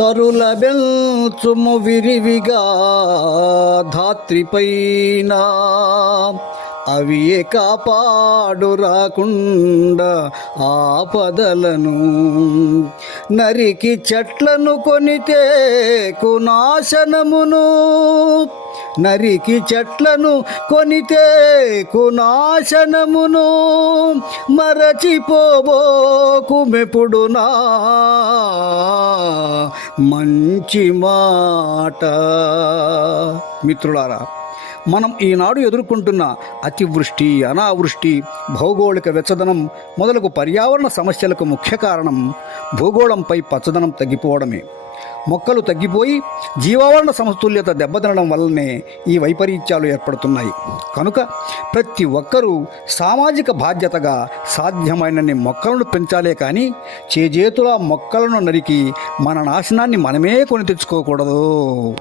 తరుల బెల్చుము విరివిగా ధాత్రిపైన. అవి కాపాడు రాకుండా ఆపదలను నరికి చెట్లను కొనితే కునాశనమును నరికి చెట్లను కొనితే కునాశనమును మరచిపోబోకు మెప్పుడునా. మంచి మాట. మిత్రులారా మనం ఈనాడు ఎదుర్కొంటున్న అతివృష్టి అనావృష్టి భౌగోళిక వెచ్చదనం మొదలగు పర్యావరణ సమస్యలకు ముఖ్య కారణం భూగోళంపై పచ్చదనం తగ్గిపోవడమే. మొక్కలు తగ్గిపోయి జీవావరణ సమతుల్యత దెబ్బతినడం వల్లనే ఈ వైపరీత్యాలు ఏర్పడుతున్నాయి. కనుక ప్రతి ఒక్కరూ సామాజిక బాధ్యతగా సాధ్యమైనన్ని మొక్కలను పెంచాలే కానీ చేజేతుల మొక్కలను నరికి మన నాశనాన్ని మనమే కొని తెచ్చుకోకూడదు.